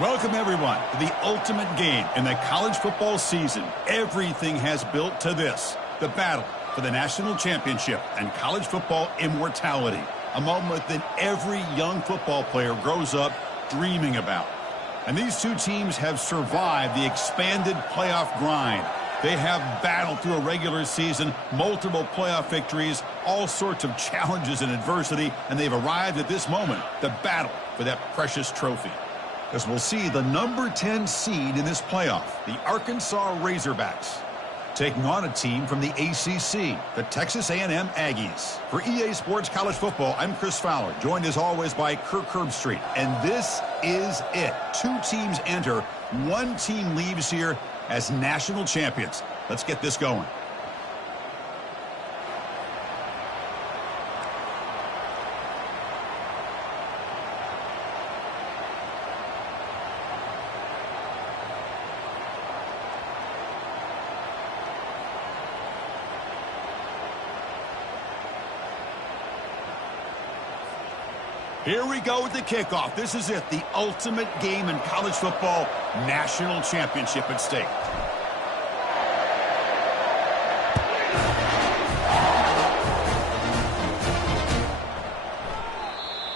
Welcome, everyone, to the ultimate game in the college football season. Everything has built to this, the battle for the national championship and college football immortality, a moment that every young football player grows up dreaming about. And these two teams have survived the expanded playoff grind. They have battled through a regular season, multiple playoff victories, all sorts of challenges and adversity, and they've arrived at this moment, the battle for that precious trophy. As we'll see, the number 10 seed in this playoff, the Arkansas Razorbacks, taking on a team from the ACC, the Texas A&M Aggies. For EA Sports College Football, I'm Chris Fowler, joined as always by Kirk Herbstreit. And this is it. Two teams enter, one team leaves here as national champions. Let's get this going. Here we go with the kickoff. This is it, the ultimate game in college football, national championship at stake.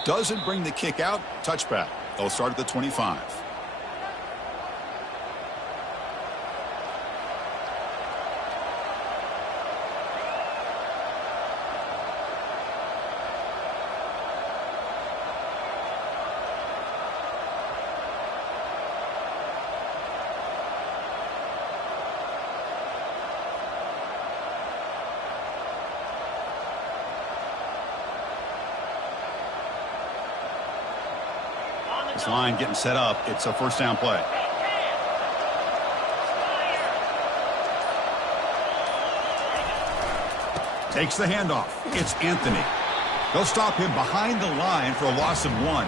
Doesn't bring the kick out, touchback. They'll start at the 25. This line getting set up. It's a first down play. Takes the handoff. It's Anthony. They'll stop him behind the line for a loss of 1.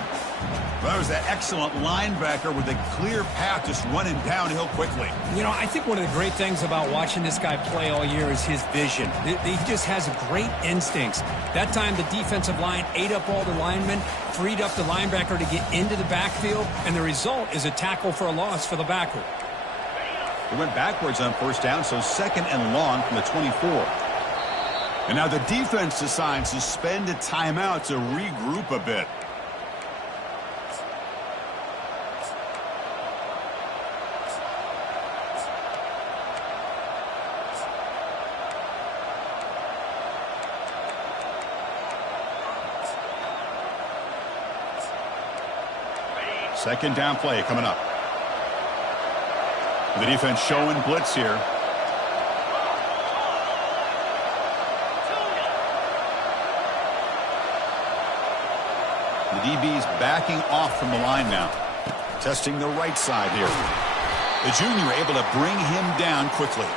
That was that excellent linebacker with a clear path just running downhill quickly. You know, I think one of the great things about watching this guy play all year is his vision. He just has great instincts. That time the defensive line ate up all the linemen, freed up the linebacker to get into the backfield, and the result is a tackle for a loss for the backer. He went backwards on first down, so second and long from the 24. And now the defense decides to spend a timeout to regroup a bit. Second down play coming up. The defense showing blitz here. The DB's backing off from the line now. Testing the right side here. The junior able to bring him down quickly.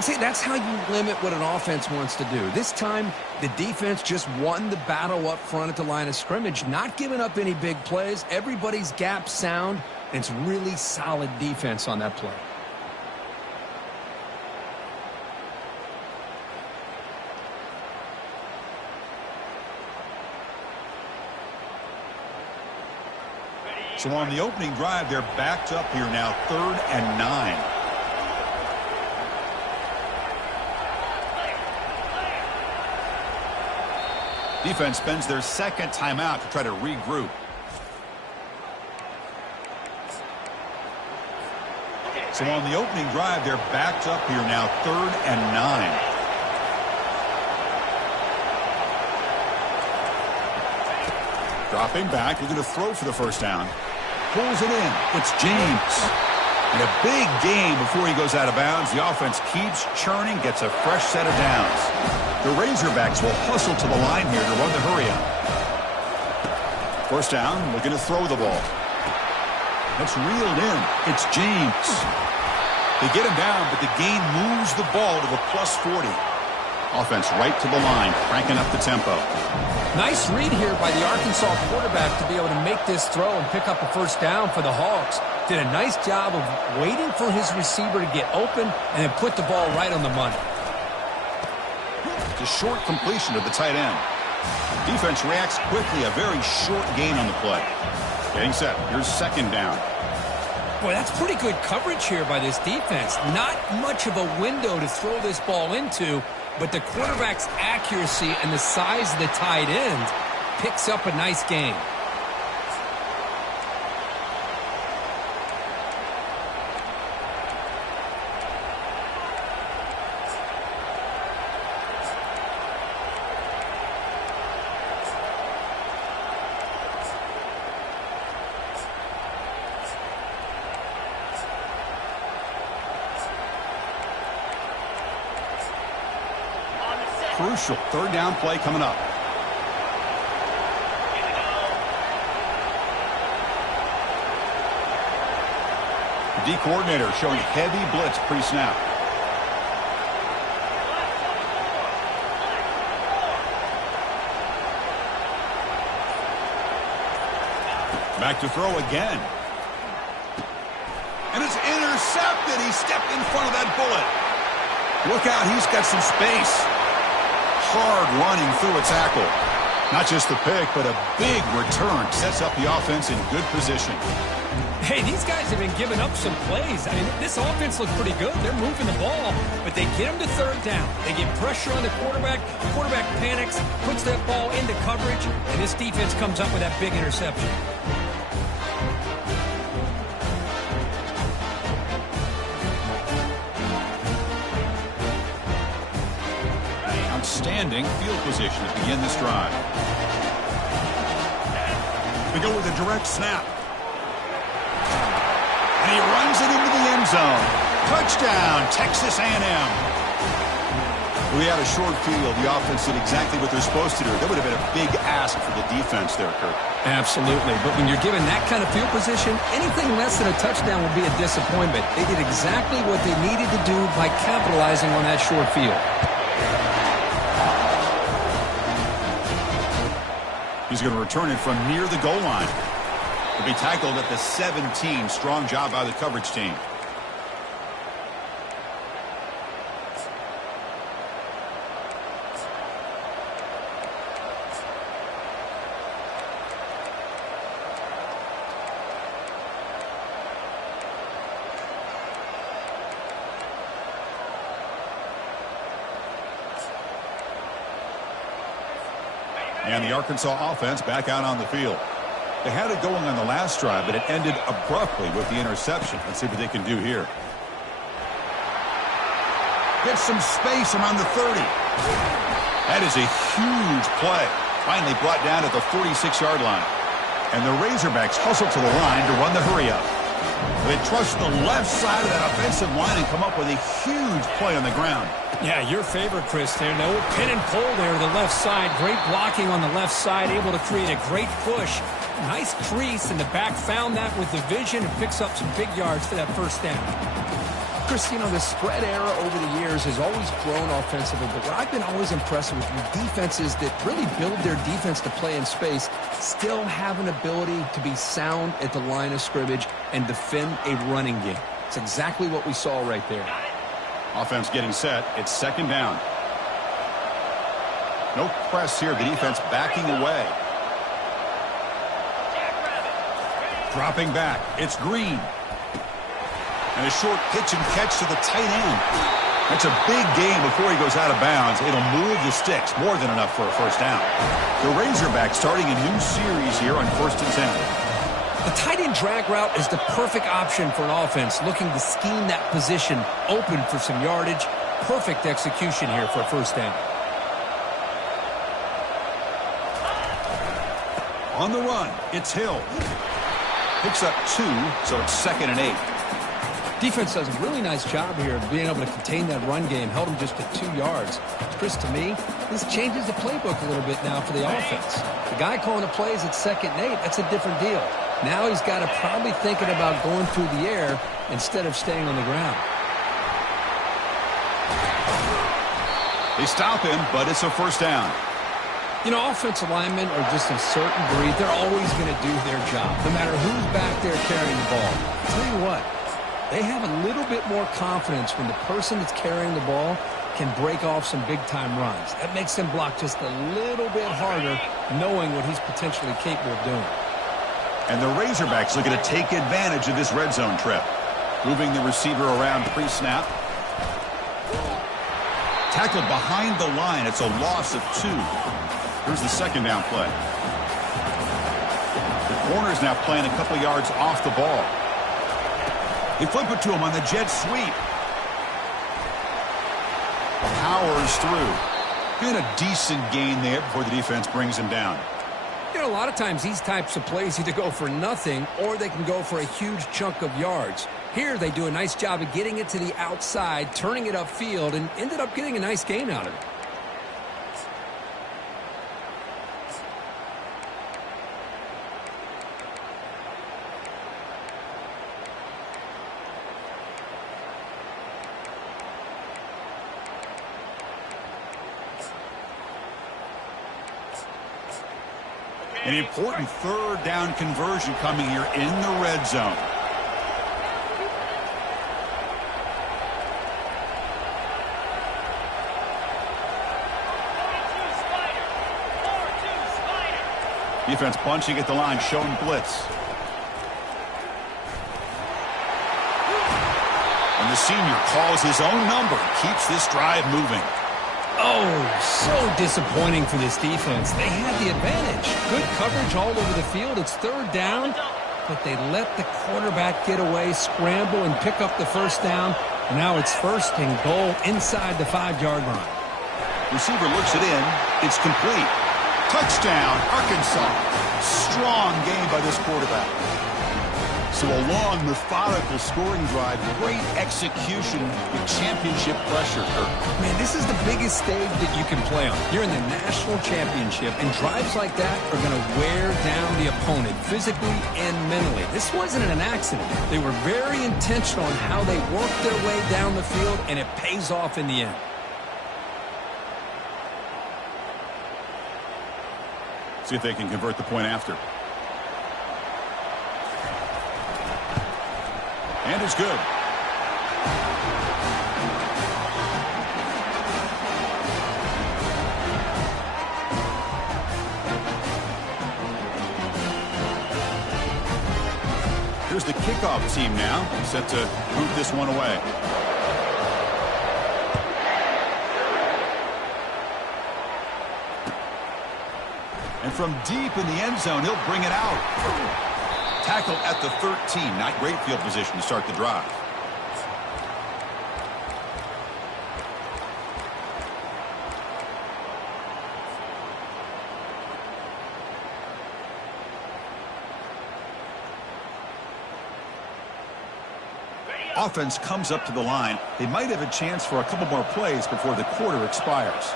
See, that's how you limit what an offense wants to do. This time, the defense just won the battle up front at the line of scrimmage, not giving up any big plays. Everybody's gap sound, and it's really solid defense on that play. So on the opening drive, they're backed up here now, 3rd and 9. Defense spends their second timeout to try to regroup. So on the opening drive, they're backed up here now, 3rd and 9. Dropping back, looking to throw for the first down. Pulls it in. It's James. And a big gain before he goes out of bounds. The offense keeps churning, gets a fresh set of downs. The Razorbacks will hustle to the line here to run the hurry up. First down, looking to throw the ball. It's reeled in. It's James. They get him down, but the gain moves the ball to the +40. Offense right to the line, cranking up the tempo. Nice read here by the Arkansas quarterback to be able to make this throw and pick up a first down for the Hogs. Did a nice job of waiting for his receiver to get open and then put the ball right on the money. It's a short completion to the tight end. Defense reacts quickly. A very short gain on the play. Getting set. Here's second down. Boy, that's pretty good coverage here by this defense. Not much of a window to throw this ball into, but the quarterback's accuracy and the size of the tight end picks up a nice gain. Crucial third down play coming up. The D coordinator showing heavy blitz pre-snap. Back to throw again. And it's intercepted. He stepped in front of that bullet. Look out, he's got some space. Hard running through a tackle. Not just the pick, but a big return sets up the offense in good position. Hey, these guys have been giving up some plays. I mean, this offense looked pretty good. They're moving the ball, but they get them to third down. They get pressure on the quarterback. Quarterback panics, puts that ball into coverage, and this defense comes up with that big interception. Outstanding field position to begin this drive. They go with a direct snap. And he runs it into the end zone. Touchdown, Texas A&M. We had a short field. The offense did exactly what they're supposed to do. That would have been a big ask for the defense there, Kurt. Absolutely. But when you're given that kind of field position, anything less than a touchdown will be a disappointment. They did exactly what they needed to do by capitalizing on that short field. He's going to return it from near the goal line. He'll be tackled at the 17. Strong job by the coverage team. And the Arkansas offense back out on the field. They had it going on the last drive, but it ended abruptly with the interception. Let's see what they can do here. Get some space around the 30. That is a huge play. Finally brought down at the 46-yard line. And the Razorbacks hustle to the line to run the hurry-up. They trust the left side of that offensive line and come up with a huge play on the ground. Yeah, your favorite, Chris, there. No pin and pull there to the left side. Great blocking on the left side, able to create a great push. Nice crease, and the back found that with the vision and picks up some big yards for that first down. Chris, you know, the spread era over the years has always grown offensively, but what I've been always impressed with defenses that really build their defense to play in space still have an ability to be sound at the line of scrimmage and defend a running game. It's exactly what we saw right there. Offense getting set. It's second down. No press here. The defense backing away. Dropping back. It's Green. And a short pitch and catch to the tight end. That's a big gain before he goes out of bounds. It'll move the sticks. More than enough for a first down. The Razorbacks starting a new series here on 1st and 10. The tight end drag route is the perfect option for an offense looking to scheme that position open for some yardage. Perfect execution here for a first down. On the run, it's Hill. Picks up 2, so it's 2nd and 8. Defense does a really nice job here of being able to contain that run game. Held him just to 2 yards. Chris, to me, this changes the playbook a little bit now for the offense. The guy calling the plays at 2nd and 8, that's a different deal. Now he's got to probably thinking about going through the air instead of staying on the ground. They stop him, but it's a first down. You know, offensive linemen are just a certain breed. They're always going to do their job, no matter who's back there carrying the ball. I'll tell you what, they have a little bit more confidence when the person that's carrying the ball can break off some big-time runs. That makes him block just a little bit harder, knowing what he's potentially capable of doing. And the Razorbacks looking to take advantage of this red zone trip. Moving the receiver around pre-snap. Tackled behind the line. It's a loss of 2. Here's the second down play. The corner's now playing a couple yards off the ball. They flip it to him on the jet sweep. Powers through. And a decent gain there before the defense brings him down. You know, a lot of times these types of plays either go for nothing or they can go for a huge chunk of yards. Here they do a nice job of getting it to the outside, turning it upfield, and ended up getting a nice gain out of it. An important third down conversion coming here in the red zone. Defense bunching at the line, showing blitz. And the senior calls his own number and keeps this drive moving. Oh, so disappointing for this defense. They had the advantage. Good coverage all over the field. It's third down, but they let the quarterback get away, scramble, and pick up the first down. And now it's first and goal inside the 5-yard line. Receiver looks it in. It's complete. Touchdown, Arkansas. Strong game by this quarterback. So a long, methodical scoring drive. Great execution with championship pressure, Kirk. Man, this is the biggest stage that you can play on. You're in the national championship, and drives like that are going to wear down the opponent physically and mentally. This wasn't an accident. They were very intentional in how they worked their way down the field, and it pays off in the end. See if they can convert the point after. And it's good. Here's the kickoff team now, set to boot this one away. And from deep in the end zone, he'll bring it out. Tackle at the 13. Not great field position to start the drive. Offense comes up to the line. They might have a chance for a couple more plays before the quarter expires.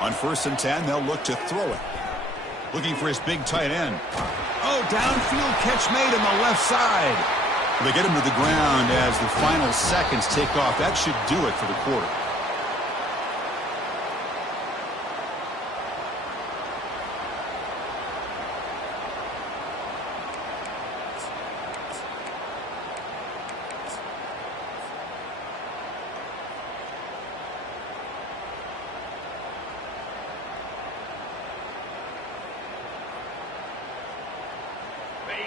On 1st and 10, they'll look to throw it. Looking for his big tight end. Oh, downfield catch made on the left side. They get him to the ground as the final seconds take off. That should do it for the quarter.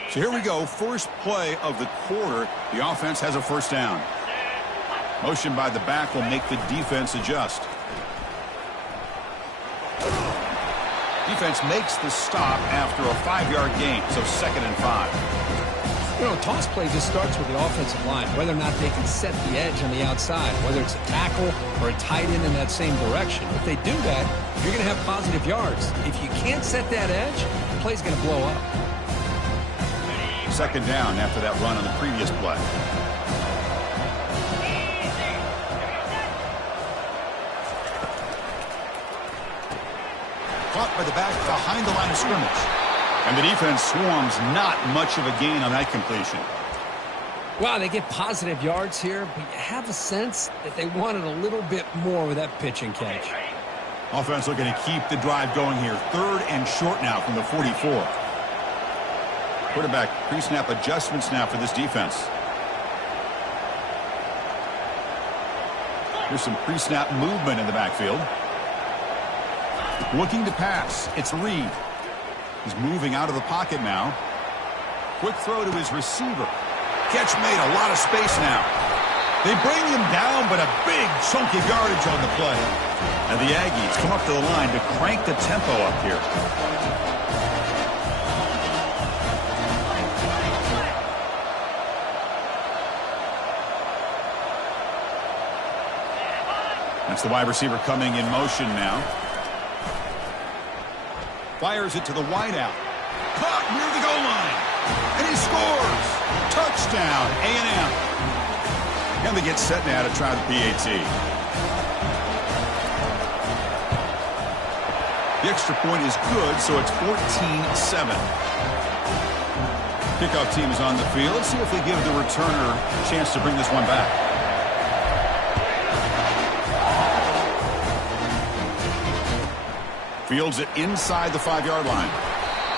So here we go, first play of the quarter. The offense has a first down. Motion by the back will make the defense adjust. Defense makes the stop after a 5-yard gain, so 2nd and 5. You know, a toss play just starts with the offensive line, whether or not they can set the edge on the outside, whether it's a tackle or a tight end in that same direction. If they do that, you're going to have positive yards. If you can't set that edge, the play's going to blow up. 2nd down after that run on the previous play. Caught by the back behind the line of scrimmage. And the defense swarms, not much of a gain on that completion. Wow, they get positive yards here, but you have a sense that they wanted a little bit more with that pitch and catch. Offense looking to keep the drive going here. 3rd and short now from the 44. Quarterback pre-snap adjustments now for this defense. Here's some pre-snap movement in the backfield. Looking to pass. It's Reed. He's moving out of the pocket now. Quick throw to his receiver. Catch made. A lot of space now. They bring him down, but a big chunk of yardage on the play. And the Aggies come up to the line to crank the tempo up here. That's the wide receiver coming in motion now. Fires it to the wideout. Caught near the goal line. And he scores. Touchdown, A&M. And they get set now to try the PAT. The extra point is good, so it's 14-7. Kickoff team is on the field. Let's see if they give the returner a chance to bring this one back. Fields it inside the 5-yard line.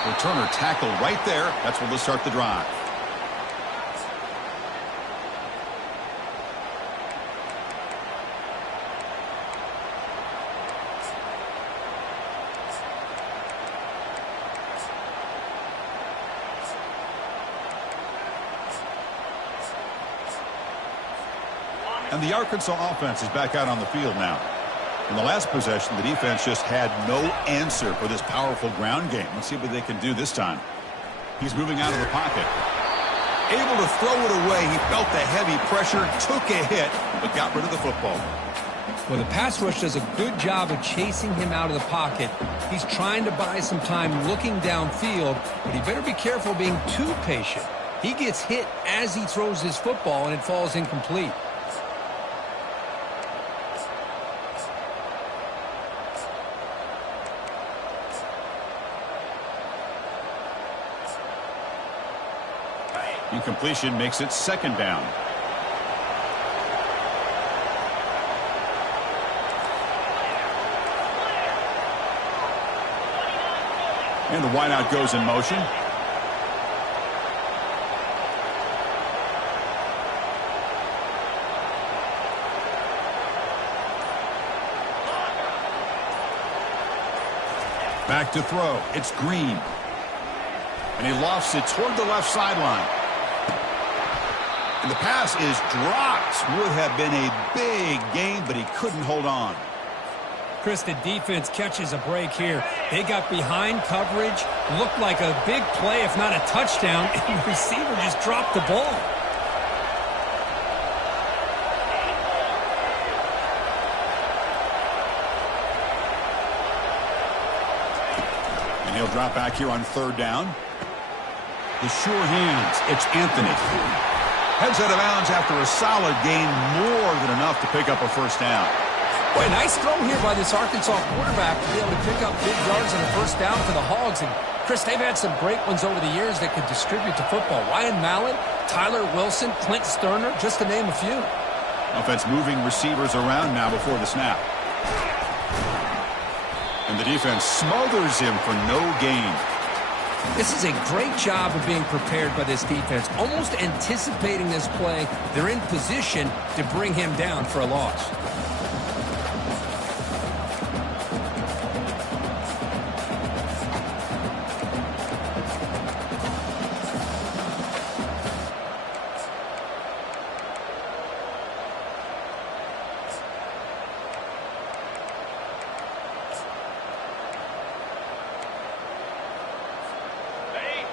Returner tackle right there. That's where they'll start the drive. And the Arkansas offense is back out on the field now. In the last possession, the defense just had no answer for this powerful ground game. Let's see what they can do this time. He's moving out of the pocket. Able to throw it away. He felt the heavy pressure, took a hit, but got rid of the football. Well, the pass rush does a good job of chasing him out of the pocket. He's trying to buy some time looking downfield, but he better be careful being too patient. He gets hit as he throws his football, and it falls incomplete. Incompletion makes it second down. And the wideout goes in motion. Back to throw. It's Green. And he lofts it toward the left sideline. And the pass is dropped. Would have been a big gain, but he couldn't hold on. Chris, the defense catches a break here. They got behind coverage, looked like a big play, if not a touchdown, and the receiver just dropped the ball. And he'll drop back here on third down. The sure hands. It's Anthony. Heads out of bounds after a solid gain, more than enough to pick up a first down. Boy, nice throw here by this Arkansas quarterback to be able to pick up big yards on a first down for the Hogs. And, Chris, they've had some great ones over the years that could distribute the football. Ryan Mallett, Tyler Wilson, Clint Sterner, just to name a few. Offense moving receivers around now before the snap. And the defense smothers him for no gain. This is a great job of being prepared by this defense, almost anticipating this play. They're in position to bring him down for a loss.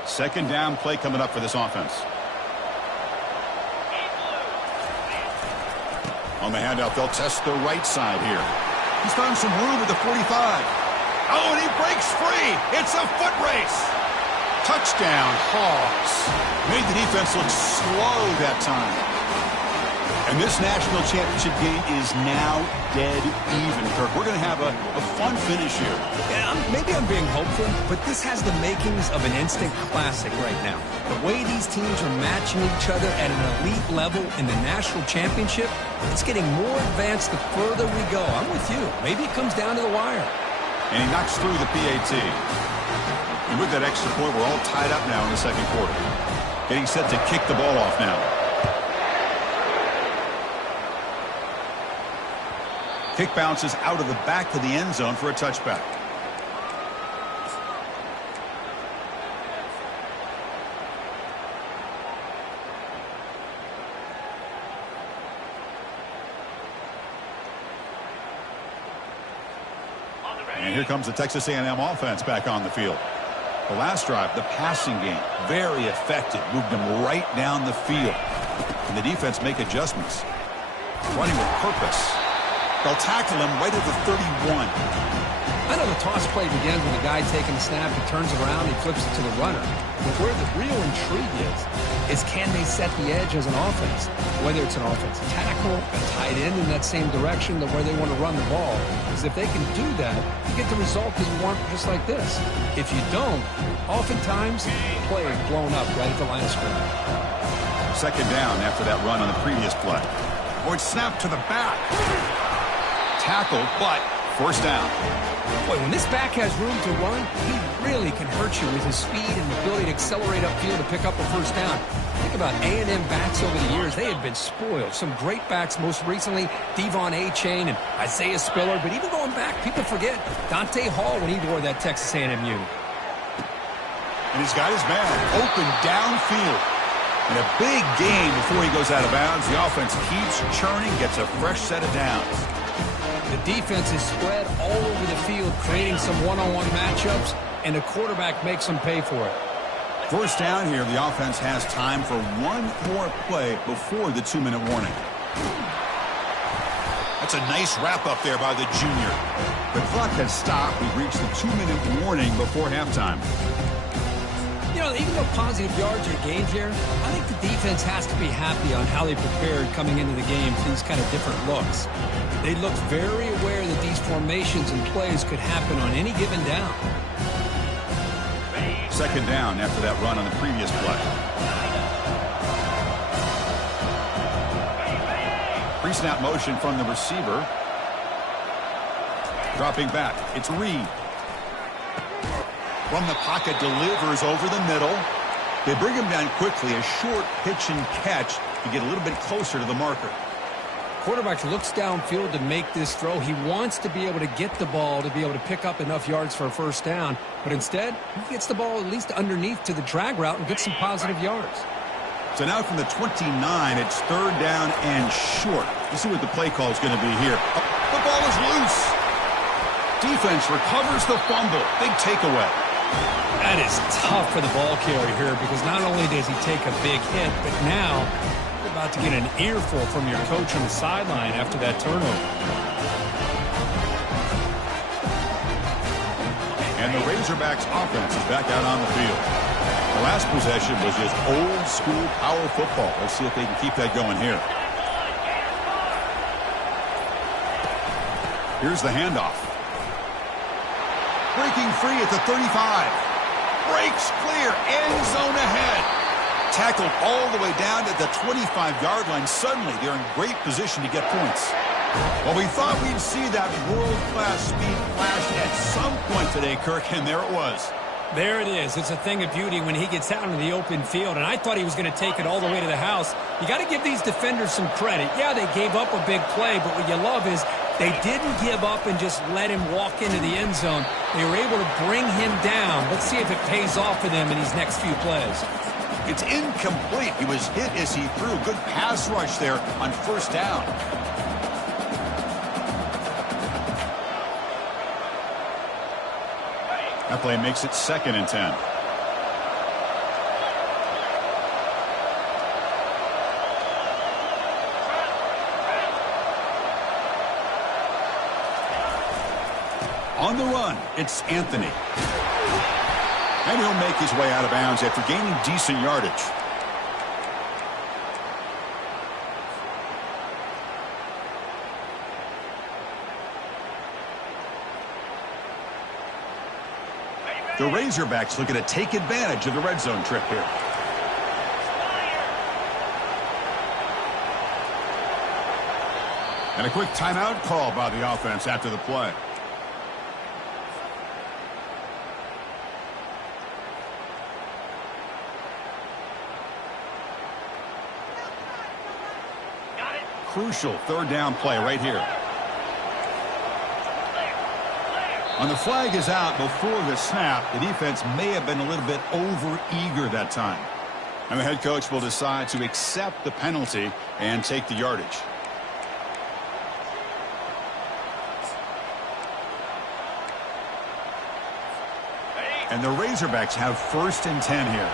Second down play coming up for this offense. On the handout, they'll test the right side here. He's found some room at the 45. Oh, and he breaks free. It's a foot race. Touchdown, Hogs. Made the defense look slow that time. And this national championship game is now dead even, Kirk. We're going to have a fun finish here. Yeah, maybe I'm being hopeful, but this has the makings of an instant classic right now. The way these teams are matching each other at an elite level in the national championship, it's getting more advanced the further we go. I'm with you. Maybe it comes down to the wire. And he knocks through the PAT. And with that extra point, we're all tied up now in the second quarter. Getting set to kick the ball off now. Kick bounces out of the back of the end zone for a touchback. And here comes the Texas A&M offense back on the field. The last drive, the passing game, very effective. Moved them right down the field. And the defense make adjustments. Running with purpose. They'll tackle him right at the 31. I know the toss play begins with a guy taking the snap. He turns around, he flips it to the runner. But where the real intrigue is can they set the edge as an offense? Whether it's an offensive tackle, a tight end in that same direction, where they want to run the ball. Because if they can do that, you get the result that you want just like this. If you don't, oftentimes, play is blown up right at the line of scrimmage. Second down after that run on the previous play. Or it's snapped to the back. Tackled, but first down. Boy, when this back has room to run, he really can hurt you with his speed and ability to accelerate upfield to pick up a first down. Think about A&M backs over the years. They had been spoiled. Some great backs, most recently Devon Achane and Isaiah Spiller. But even going back, people forget Dante Hall when he wore that Texas A&M uniform. And he's got his man open downfield. And a big gain before he goes out of bounds. The offense keeps churning, gets a fresh set of downs. The defense is spread all over the field, creating some one-on-one matchups, and the quarterback makes them pay for it. First down here, the offense has time for one more play before the 2-minute warning. That's a nice wrap-up there by the junior. The clock has stopped. We've reached the 2-minute warning before halftime. You know, even though positive yards are gained here, I think the defense has to be happy on how they prepared coming into the game for these kind of different looks. They looked very aware that these formations and plays could happen on any given down. Second down after that run on the previous play. Pre-snap motion from the receiver. Dropping back. It's Reed. From the pocket, delivers over the middle. They bring him down quickly. A short pitch and catch to get a little bit closer to the marker. Quarterback looks downfield to make this throw. He wants to be able to get the ball to be able to pick up enough yards for a first down. But instead, he gets the ball at least underneath to the drag route and gets some positive yards. So now from the 29, it's third down and short. Let's see what the play call is going to be here. The ball is loose. Defense recovers the fumble. Big takeaway. That is tough for the ball carrier here because not only does he take a big hit, but now you're about to get an earful from your coach on the sideline after that turnover. And the Razorbacks offense is back out on the field. The last possession was just old school power football. Let's see if they can keep that going here. Here's the handoff. Breaking free at the 35. Breaks clear. End zone ahead. Tackled all the way down to the 25-yard line. Suddenly, they're in great position to get points. Well, we thought we'd see that world-class speed flash at some point today, Kirk, and there it was. There it is. It's a thing of beauty when he gets out into the open field, and I thought he was going to take it all the way to the house. You got to give these defenders some credit. Yeah, they gave up a big play, but what you love is they didn't give up and just let him walk into the end zone. They were able to bring him down. Let's see if it pays off for them in these next few plays. It's incomplete. He was hit as he threw. Good pass rush there on first down. That play makes it 2nd and 10. On the run, it's Anthony. And he'll make his way out of bounds after gaining decent yardage. The Razorbacks looking to take advantage of the red zone trip here. And a quick timeout call by the offense after the play. Crucial third down play right here. On the flag is out before the snap. The defense may have been a little bit over-eager that time. And the head coach will decide to accept the penalty and take the yardage. And the Razorbacks have 1st and 10 here.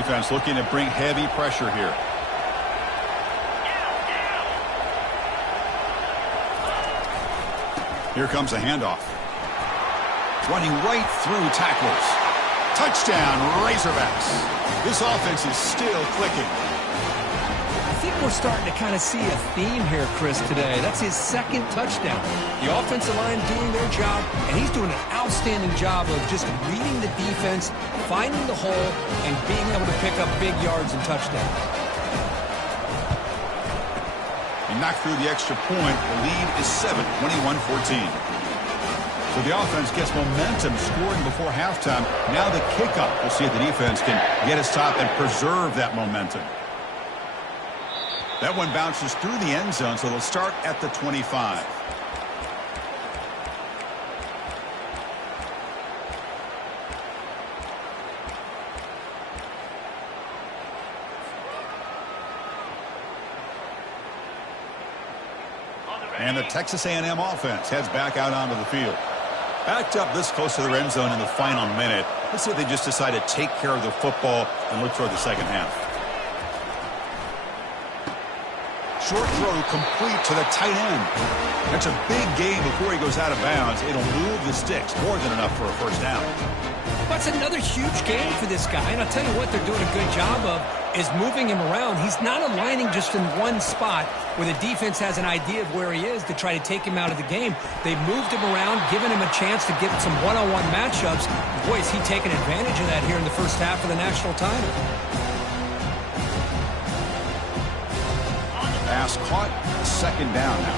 Defense looking to bring heavy pressure here. Here comes a handoff. Running right through tacklers. Touchdown, Razorbacks. This offense is still clicking. I think we're starting to kind of see a theme here, Chris, today. That's his 2nd touchdown. The offensive line doing their job, and he's doing an outstanding job of just reading the defense, finding the hole, and being able to pick up big yards and touchdowns. He knocked through the extra point. The lead is 7, 21-14. So the offense gets momentum scoring before halftime. Now the kickoff. We'll see if the defense can get a stop and preserve that momentum. That one bounces through the end zone, so they'll start at the 25. And the Texas A&M offense heads back out onto the field. Backed up this close to their end zone in the final minute. Let's see if they just decide to take care of the football and look toward the second half. Short throw complete to the tight end. That's a big gain before he goes out of bounds. It'll move the sticks, more than enough for a 1st down. That's another huge game for this guy, and I'll tell you what they're doing a good job of is moving him around. He's not aligning just in one spot where the defense has an idea of where he is to try to take him out of the game. They've moved him around, given him a chance to get some one-on-one matchups. Boy, is he taking advantage of that here in the first half of the national title. Pass caught, 2nd down now.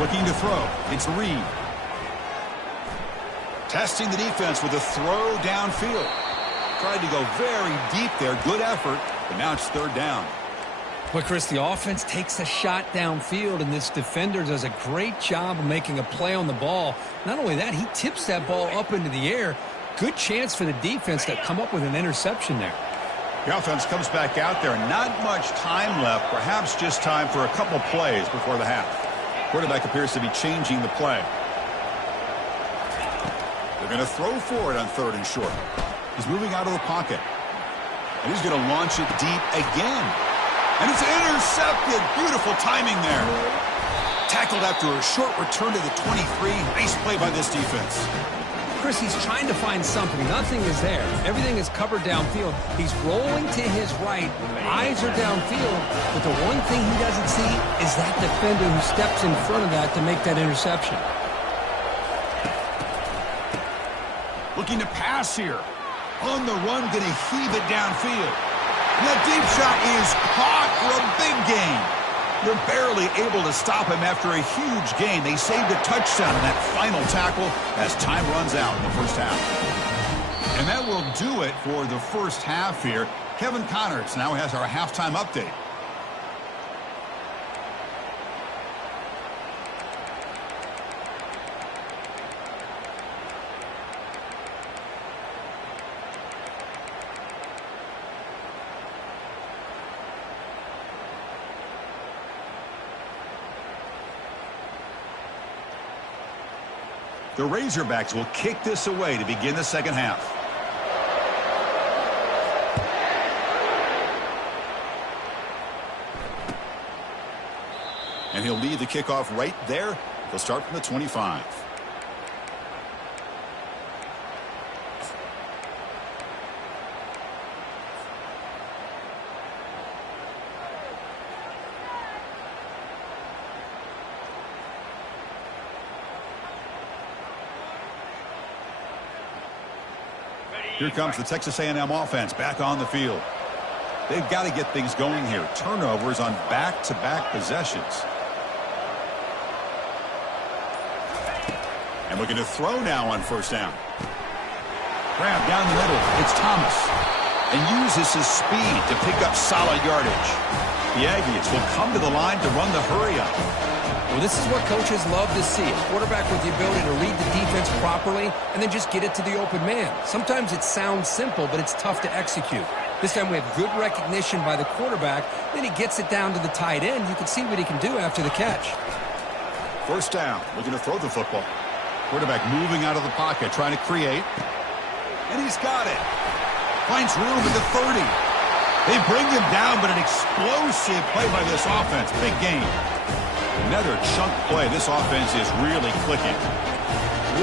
Looking to throw. It's Reed. Testing the defense with a throw downfield. Tried to go very deep there. Good effort, but now it's 3rd down. But, Chris, the offense takes a shot downfield, and this defender does a great job of making a play on the ball. Not only that, he tips that ball up into the air. Good chance for the defense to come up with an interception there. The offense comes back out there. Not much time left. Perhaps just time for a couple plays before the half. Quarterback appears to be changing the play. They're going to throw for it on 3rd and short. He's moving out of the pocket. And he's going to launch it deep again. And it's intercepted. Beautiful timing there. Tackled after a short return to the 23. Nice play by this defense. Chris, he's trying to find something. Nothing is there. Everything is covered downfield. He's rolling to his right. Eyes are downfield. But the one thing he doesn't see is that defender who steps in front of that to make that interception. Looking to pass here. On the run, going to heave it downfield. And that deep shot is caught for a big gain. They're barely able to stop him after a huge gain. They saved a touchdown in that final tackle as time runs out in the first half. And that will do it for the first half here. Kevin Connors now has our halftime update. The Razorbacks will kick this away to begin the second half. And he'll lead the kickoff right there. They'll start from the 25. Here comes the Texas A&M offense back on the field. They've got to get things going here. Turnovers on back-to-back possessions. And looking to throw now on first down. Grab down the middle. It's Thomas. And uses his speed to pick up solid yardage. The Aggies will come to the line to run the hurry-up. Well, this is what coaches love to see. A quarterback with the ability to read the defense properly and then just get it to the open man. Sometimes it sounds simple, but it's tough to execute. This time we have good recognition by the quarterback. Then he gets it down to the tight end. You can see what he can do after the catch. First down, looking to throw the football. Quarterback moving out of the pocket, trying to create. And he's got it. Finds room at the 30. They bring him down, but an explosive play by this offense. Big gain. Another chunk play. This offense is really clicking.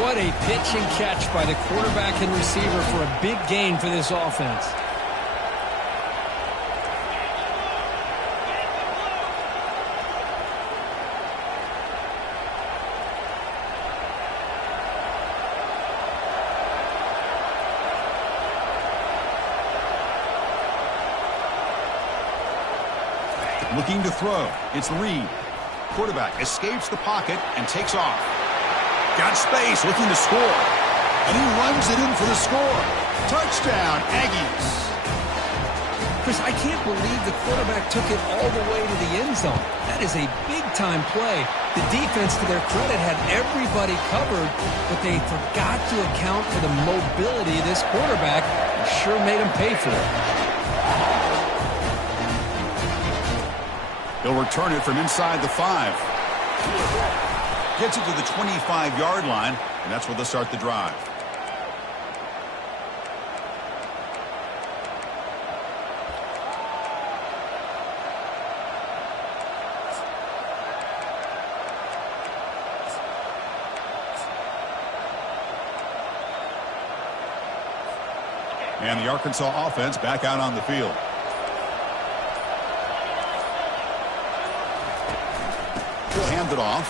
What a pitch and catch by the quarterback and receiver for a big gain for this offense. Looking to throw. It's Reed. Quarterback escapes the pocket and takes off. Got space, looking to score. And he runs it in for the score. Touchdown, Aggies. Chris, I can't believe the quarterback took it all the way to the end zone. That is a big-time play. The defense, to their credit, had everybody covered, but they forgot to account for the mobility of this quarterback. It sure made him pay for it. He'll return it from inside the 5. Gets it to the 25-yard line, and that's where they'll start the drive. And the Arkansas offense back out on the field. Hand it off.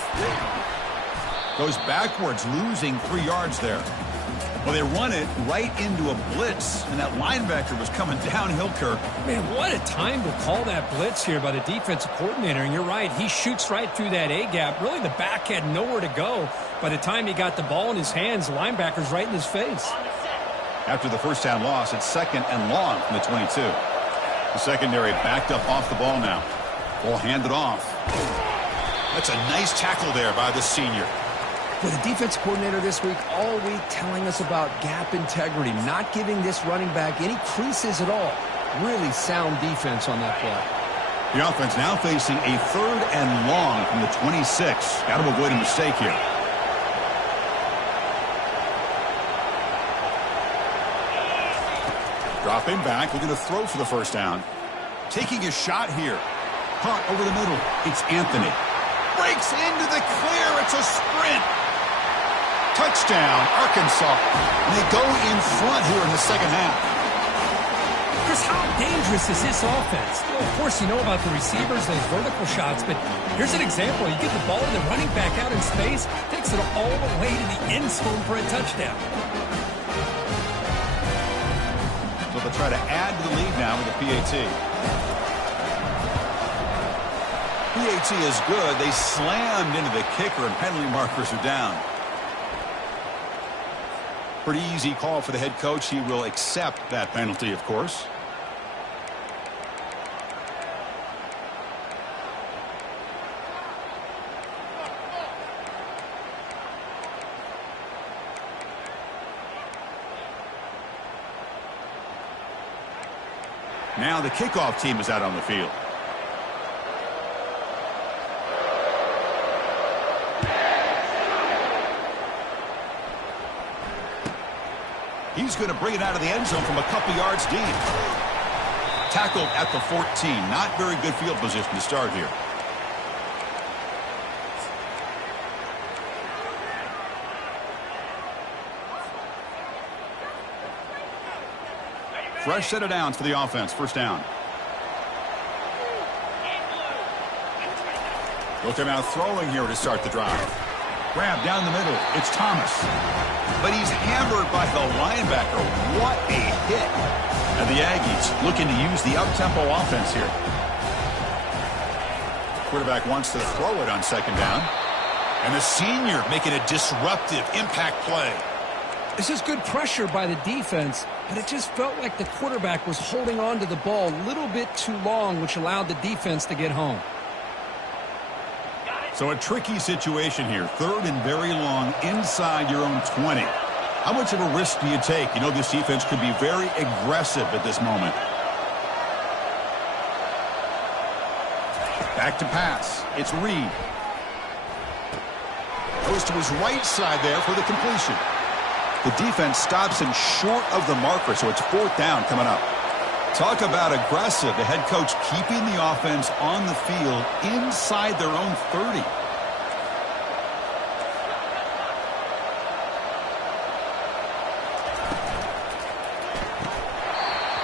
Goes backwards, losing 3 yards there. Well, they run it right into a blitz, and that linebacker was coming downhill, Kirk. Man, what a time to call that blitz here by the defensive coordinator. And you're right, he shoots right through that A-gap. Really, the back had nowhere to go. By the time he got the ball in his hands, the linebacker's right in his face. After the first down loss, it's 2nd and long from the 22. The secondary backed up off the ball now. Ball handed off. That's a nice tackle there by the senior. With the defense coordinator this week, all week telling us about gap integrity, not giving this running back any creases at all. Really sound defense on that play. The offense now facing a 3rd and long from the 26. Got to avoid a mistake here. Dropping back, looking to throw for the first down. Taking a shot here. Caught over the middle. It's Anthony. Breaks into the clear. It's a sprint. Touchdown, Arkansas. And they go in front here in the second half. Chris, how dangerous is this offense? Well, of course, you know about the receivers, those vertical shots, but here's an example. You get the ball to the running back out in space, takes it all the way to the end zone for a touchdown. So they'll try to add to the lead now with the PAT. PAT is good. They slammed into the kicker, and penalty markers are down. Pretty easy call for the head coach. He will accept that penalty, of course. Now the kickoff team is out on the field. He's going to bring it out of the end zone from a couple yards deep. Tackled at the 14. Not very good field position to start here. Fresh set of downs for the offense. First down. Look him out throwing here to start the drive. Grab down the middle. It's Thomas. But he's hammered by the linebacker. What a hit. And the Aggies looking to use the up-tempo offense here. Quarterback wants to throw it on second down. And the senior making a disruptive impact play. This is good pressure by the defense, but it just felt like the quarterback was holding on to the ball a little bit too long, which allowed the defense to get home. So a tricky situation here. 3rd and very long inside your own 20. How much of a risk do you take? You know this defense could be very aggressive at this moment. Back to pass. It's Reed. Goes to his right side there for the completion. The defense stops him short of the marker, so it's 4th down coming up. Talk about aggressive. The head coach keeping the offense on the field inside their own 30.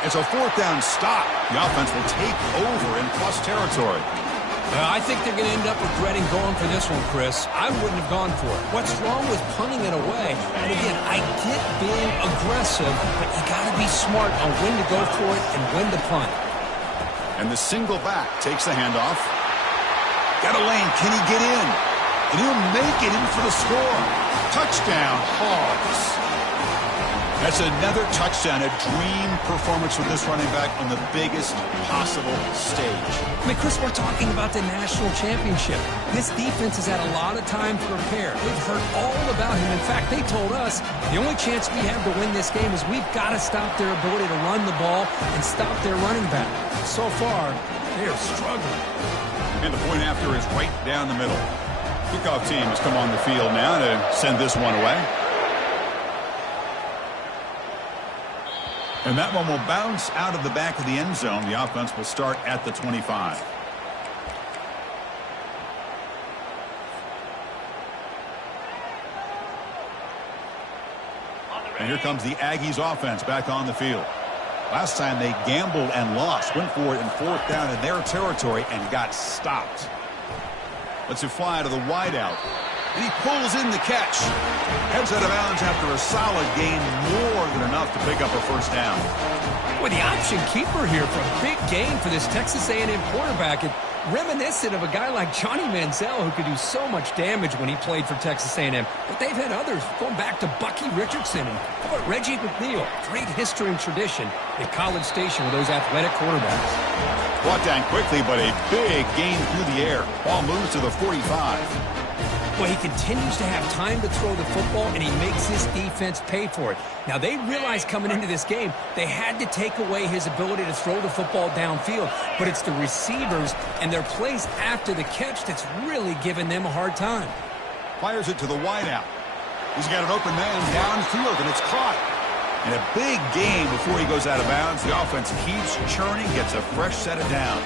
It's a 4th down stop. The offense will take over in plus territory. I think they're going to end up regretting going for this one, Chris. I wouldn't have gone for it. What's wrong with punting it away? And again, I get being aggressive, but you got to be smart on when to go for it and when to punt. And the single back takes the handoff. Got a lane. Can he get in? And he'll make it in for the score. Touchdown, Hogs. That's another touchdown, a dream performance with this running back on the biggest possible stage. I mean, Chris, we're talking about the national championship. This defense has had a lot of time to prepare. They've heard all about him. In fact, they told us the only chance we have to win this game is we've got to stop their ability to run the ball and stop their running back. So far, they are struggling. And the point after is right down the middle. Kickoff team has come on the field now to send this one away. And that one will bounce out of the back of the end zone. The offense will start at the 25. And here comes the Aggies offense back on the field. Last time they gambled and lost. Went for it in 4th down in their territory and got stopped. Let's it fly to the wideout. And he pulls in the catch. Heads out of bounds after a solid gain, more than enough to pick up a 1st down. Well, the option keeper here for a big gain for this Texas A&M quarterback. And reminiscent of a guy like Johnny Manziel, who could do so much damage when he played for Texas A&M. But they've had others, going back to Bucky Richardson and how about Reggie McNeil. Great history and tradition at College Station with those athletic quarterbacks. Brought down quickly, but a big gain through the air. Ball moves to the 45. Well, he continues to have time to throw the football, and he makes his defense pay for it. Now, they realized coming into this game they had to take away his ability to throw the football downfield, but it's the receivers and their plays after the catch that's really giving them a hard time. Fires it to the wideout. He's got an open man downfield, and it's caught. And a big gain before he goes out of bounds. The offense keeps churning, gets a fresh set of downs.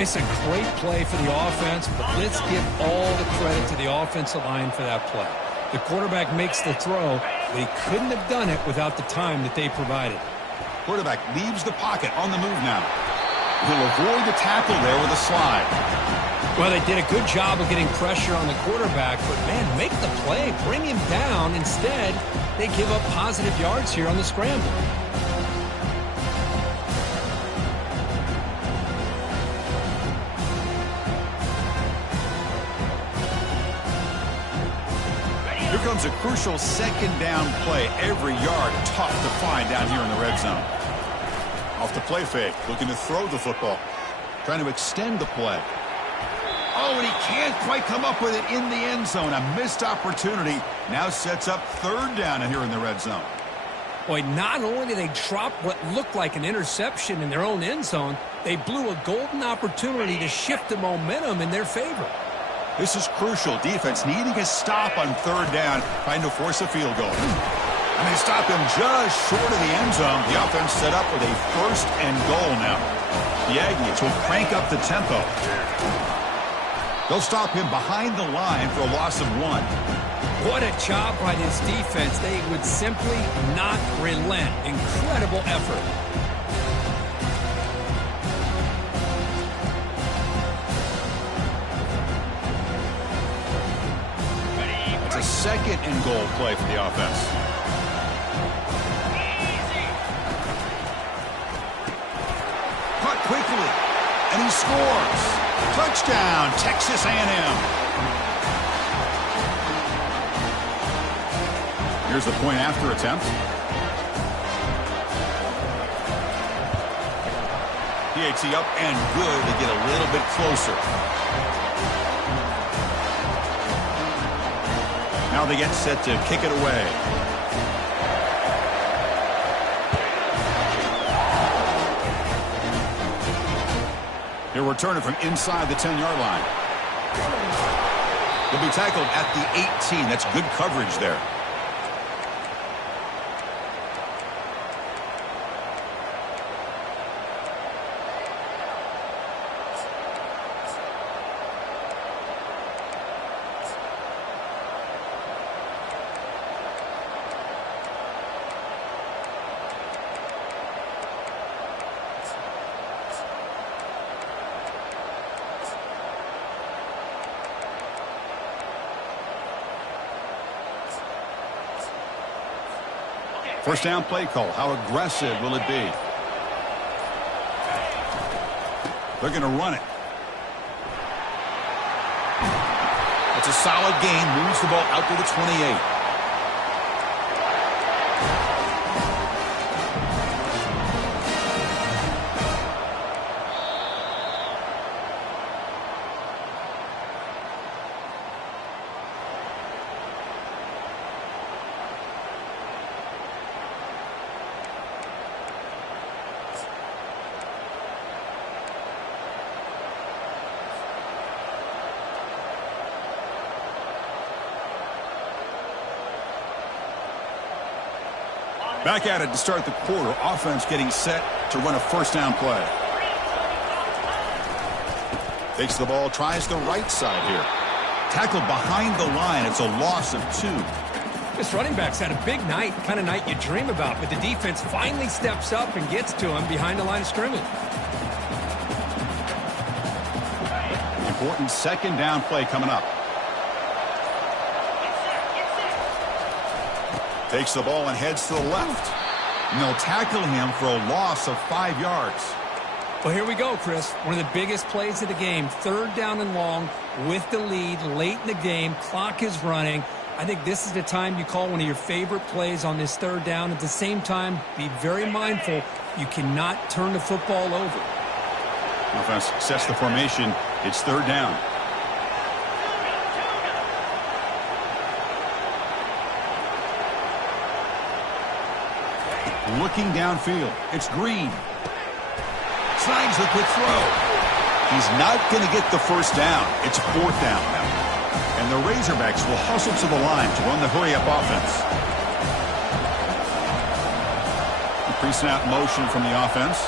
It's a great play for the offense, but let's give all the credit to the offensive line for that play. The quarterback makes the throw, but he couldn't have done it without the time that they provided. Quarterback leaves the pocket on the move now. He'll avoid the tackle there with a slide. Well, they did a good job of getting pressure on the quarterback, but, man, make the play. Bring him down. Instead, they give up positive yards here on the scramble. Here comes a crucial 2nd down play. Every yard tough to find down here in the red zone. Off the play fake, looking to throw the football. Trying to extend the play. Oh, and he can't quite come up with it in the end zone. A missed opportunity now sets up 3rd down here in the red zone. Boy, not only did they drop what looked like an interception in their own end zone, they blew a golden opportunity to shift the momentum in their favor. This is crucial. Defense needing a stop on 3rd down, trying to force a field goal. And they stop him just short of the end zone. The offense set up with a 1st and goal now. The Aggies will crank up the tempo. They'll stop him behind the line for a loss of 1. What a job by this defense. They would simply not relent. Incredible effort. It's a 2nd and goal play for the offense. Caught quickly, and he scores. Touchdown, Texas A&M. Here's the point after attempt. PAT up and good to get a little bit closer. Now they get set to kick it away. He'll return it from inside the 10-yard line. He'll be tackled at the 18. That's good coverage there. First down play call. How aggressive will it be? They're going to run it. It's a solid gain. Moves the ball out to the 28. Back at it to start the quarter. Offense getting set to run a first down play. Takes the ball, tries the right side here. Tackled behind the line. It's a loss of 2. This running back's had a big night, kind of night you dream about, but the defense finally steps up and gets to him behind the line of scrimmage. Important second down play coming up. Takes the ball and heads to the left. And they'll tackle him for a loss of 5 yards. Well, here we go, Chris. One of the biggest plays of the game. Third down and long with the lead late in the game. Clock is running. I think this is the time you call one of your favorite plays on this third down. At the same time, be very mindful. You cannot turn the football over. Offense sets the formation. It's third down. Looking downfield. It's Green. Snags the quick throw. He's not going to get the first down. It's fourth down now. And the Razorbacks will hustle to the line to run the hurry-up offense. Pre-snap motion from the offense.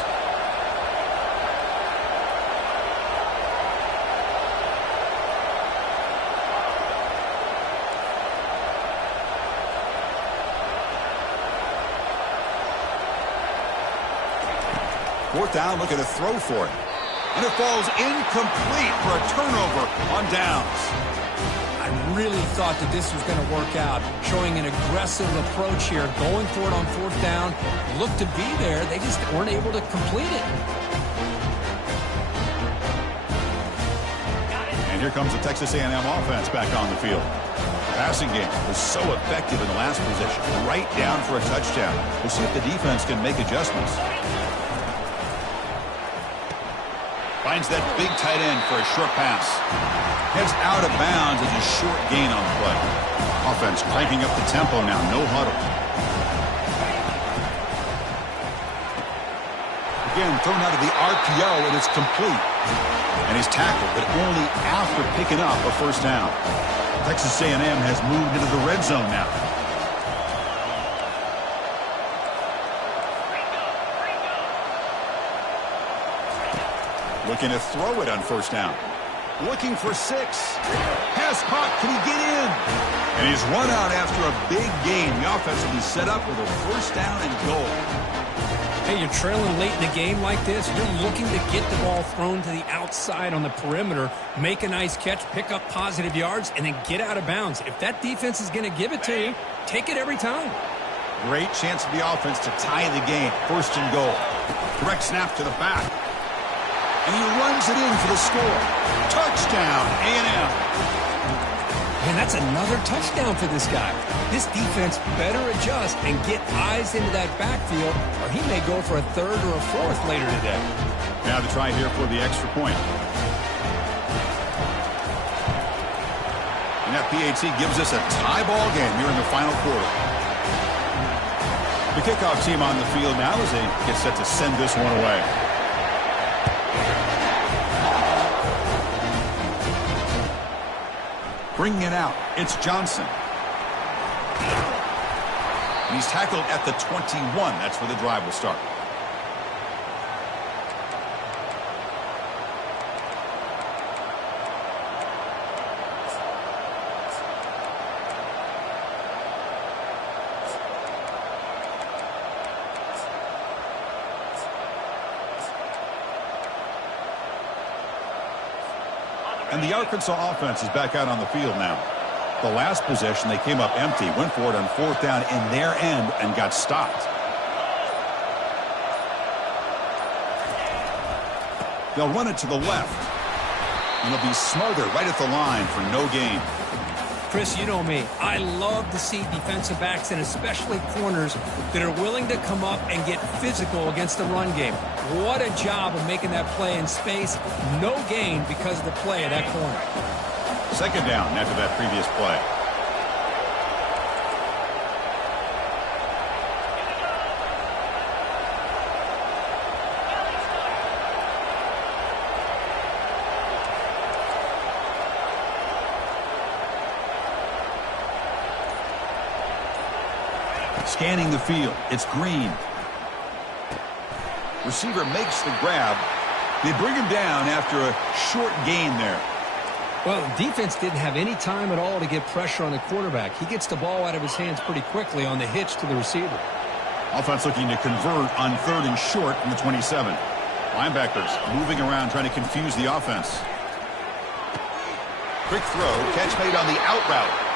Fourth down, looking to throw for it. And it falls incomplete for a turnover on downs. I really thought that this was going to work out, showing an aggressive approach here, going for it on fourth down. Looked to be there. They just weren't able to complete it. And here comes the Texas A&M offense back on the field. Passing game was so effective in the last possession, right down for a touchdown. We'll see if the defense can make adjustments. Finds that big tight end for a short pass. Heads out of bounds as a short gain on the play. Offense cranking up the tempo now. No huddle. Again, thrown out of the RPO, and it's complete. And he's tackled, but only after picking up a first down. Texas A&M has moved into the red zone now. Looking to throw it on first down. Looking for 6. Pass caught. Can he get in? And he's run out after a big gain. The offense will be set up with a first down and goal. Hey, you're trailing late in the game like this. You're looking to get the ball thrown to the outside on the perimeter, make a nice catch, pick up positive yards, and then get out of bounds. If that defense is going to give it to you, take it every time. Great chance for the offense to tie the game. First and goal. Direct snap to the back. And he runs it in for the score. Touchdown, A&M. And that's another touchdown for this guy. This defense better adjust and get eyes into that backfield, or he may go for a third or a fourth later today. Now the try here for the extra point. And that PAT gives us a tie ball game here in the final quarter. The kickoff team on the field now as they get set to send this one away. Bringing it out, it's Johnson. And he's tackled at the 21. That's where the drive will start. And the Arkansas offense is back out on the field now. The last possession, they came up empty, went for it on fourth down in their end and got stopped. They'll run it to the left. And it'll be Smothered right at the line for no gain. Chris, you know me. I love to see defensive backs and especially corners that are willing to come up and get physical against the run game. What a job of making that play in space. No gain because of the play of that corner. Second down after that previous play. Scanning the field, it's Green. Receiver makes the grab. They bring him down after a short gain there. Well, defense didn't have any time at all to get pressure on the quarterback. He gets the ball out of his hands pretty quickly on the hitch to the receiver. Offense looking to convert on third and short from the 27. Linebackers moving around trying to confuse the offense. Quick throw, catch made on the out route.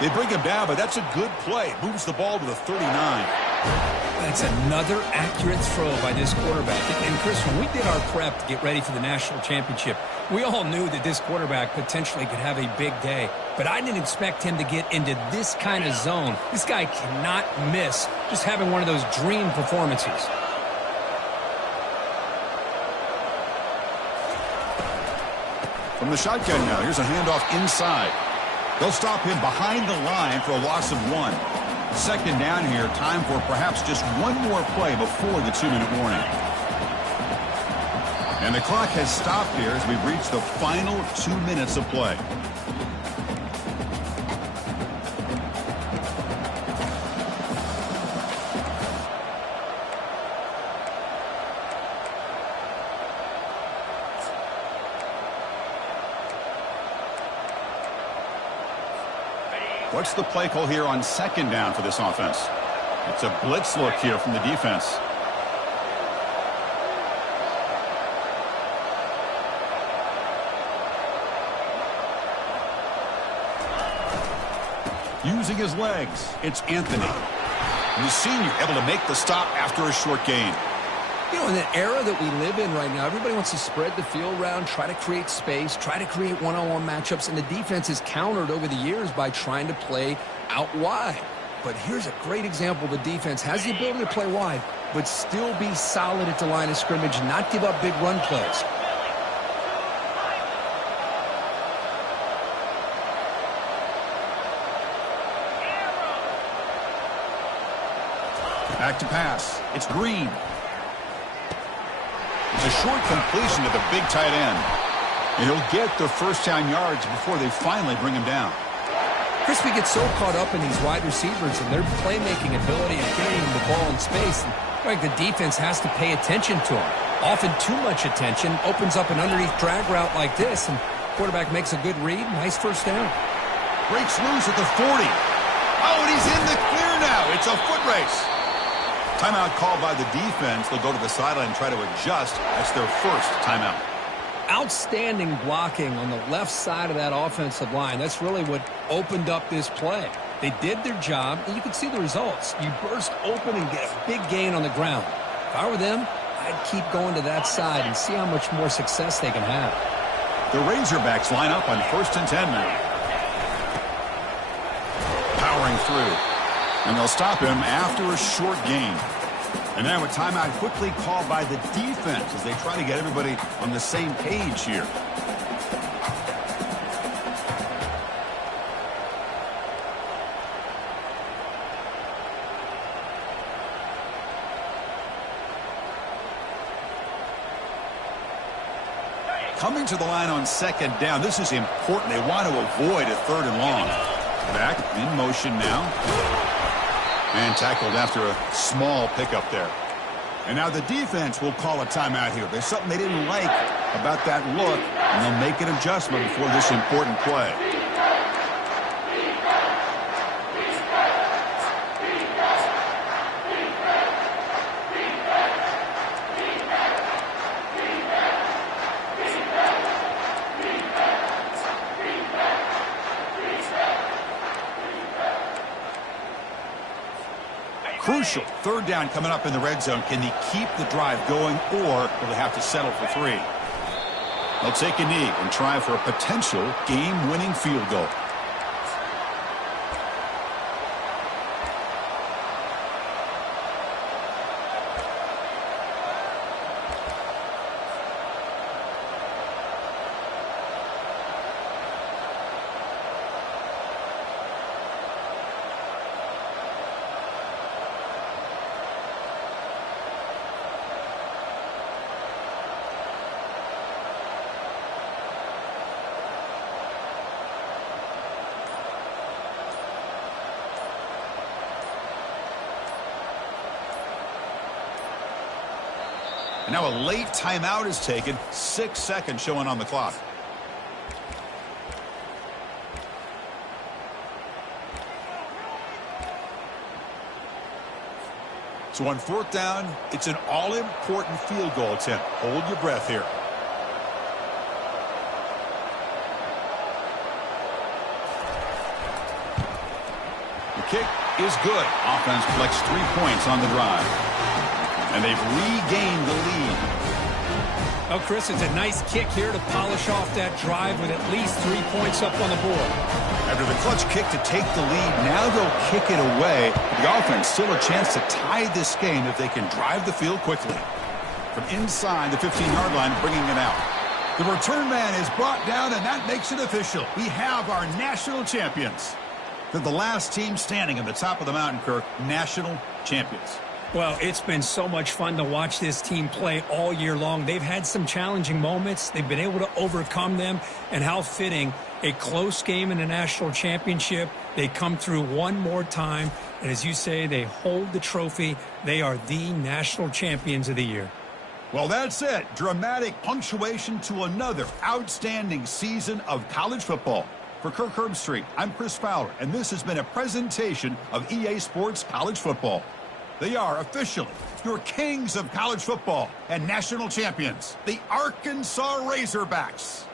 They bring him down, but that's a good play. Moves the ball to the 39. That's another accurate throw by this quarterback. And Chris, when we did our prep to get ready for the national championship, we all knew that this quarterback potentially could have a big day. But I didn't expect him to get into this kind of zone. This guy cannot miss just having one of those dream performances. From the shotgun now, here's a handoff inside. They'll stop him behind the line for a loss of 1. Second down here, time for perhaps just one more play before the 2-minute warning. And the clock has stopped here as we've reached the final 2 minutes of play. What's the play call here on second down for this offense? It's a blitz look here from the defense. Using his legs, it's Anthony. And the senior able to make the stop after a short gain. You know, in the era that we live in right now, everybody wants to spread the field around, try to create space, try to create one-on-one matchups, and the defense is countered over the years by trying to play out wide. But here's a great example. The defense has the ability to play wide, but still be solid at the line of scrimmage, not give up big run plays. Back to pass. It's Green. It's a short completion to the big tight end. And he'll get the first-down yards before they finally bring him down. Chris, we get so caught up in these wide receivers and their playmaking ability and getting the ball in space. And, like, the defense has to pay attention to them. Often too much attention opens up an underneath drag route like this, and quarterback makes a good read. Nice first down. Breaks loose at the 40. Oh, and he's in the clear now. It's a foot race. Timeout called by the defense. They'll go to the sideline and try to adjust. That's their first timeout. Outstanding blocking on the left side of that offensive line. That's really what opened up this play. They did their job, and you can see the results. You burst open and get a big gain on the ground. If I were them, I'd keep going to that side and see how much more success they can have. The Razorbacks line up on 1st and 10 now. powering through. And they'll stop him after a short gain. And now a timeout quickly called by the defense as they try to get everybody on the same page here. Coming to the line on second down, this is important. They want to avoid a third and long. Back in motion now. And tackled after a small pickup there. And now the defense will call a timeout here. There's something they didn't like about that look, and they'll make an adjustment before this important play. Crucial. Third down coming up in the red zone. Can they keep the drive going, or will they have to settle for 3? They'll take a knee and try for a potential game-winning field goal. And now a late timeout is taken. 6 seconds showing on the clock. So on fourth down, it's an all-important field goal attempt. Hold your breath here. The kick is good. Offense collects 3 points on the drive. And they've regained the lead. Oh, Chris, it's a nice kick here to polish off that drive with at least 3 points up on the board. After the clutch kick to take the lead, now they'll kick it away. The offense still a chance to tie this game if they can drive the field quickly. From inside the 15-yard line, bringing it out. The return man is brought down, and that makes it official. We have our national champions. They're the last team standing at the top of the mountain, Kirk. National champions. Well, it's been so much fun to watch this team play all year long. They've had some challenging moments. They've been able to overcome them. And how fitting, a close game in the national championship. They come through one more time. And as you say, they hold the trophy. They are the national champions of the year. Well, that's it. Dramatic punctuation to another outstanding season of college football. For Kirk Herbstreit, I'm Chris Fowler, and this has been a presentation of EA Sports College Football. They are officially your kings of college football and national champions, the Arkansas Razorbacks.